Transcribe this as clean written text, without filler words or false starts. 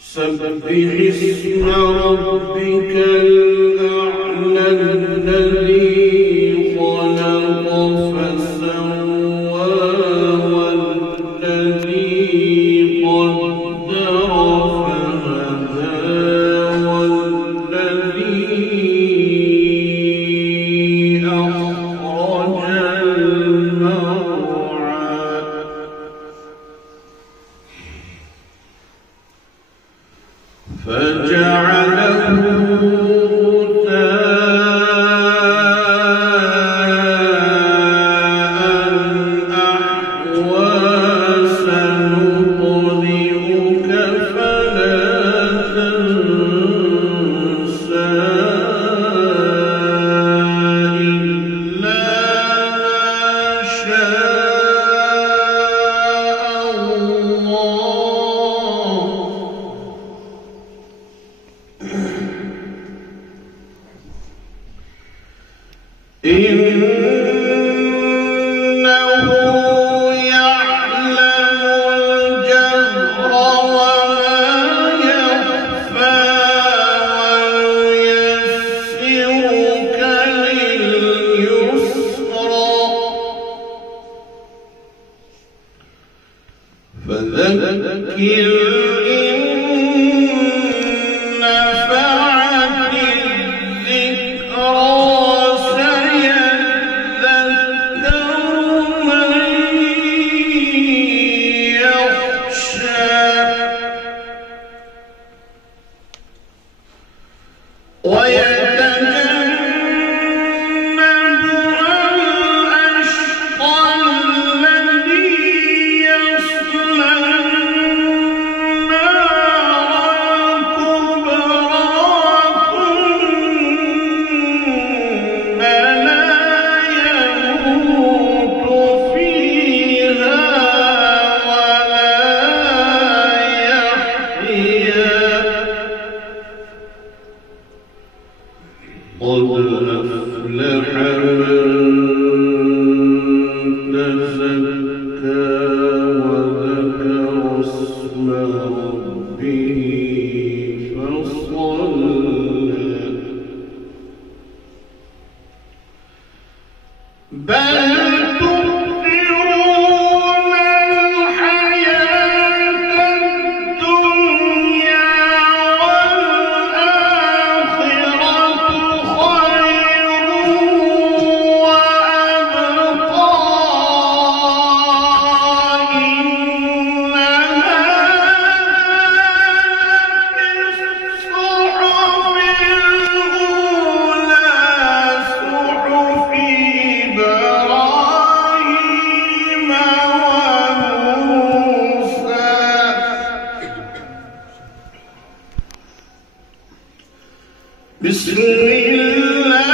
سبح اسم ربك الأعلى الذي خلق فسوى والذي قدر فهدى والذي أخرج المرعى فجعله غثاء أحوى سنقرئك فلا تنسى إلا ما شاء الله إنه يعلم الجهر وما يخفى وييسرك لليسرى فذكر إن نفعت الذكرى ويتجنبها الأشقى الذي يصلى النار الكبرى ثم لا يموت فيها ولا يحيا قد أفلح من تزكى وذكر اسم ربه فصلى بل تؤثرون الحياة الدنيا والآخرة خير وأبقى إن هذا لفي الصحف الأولى صحف إبراهيم وموسى بسم الله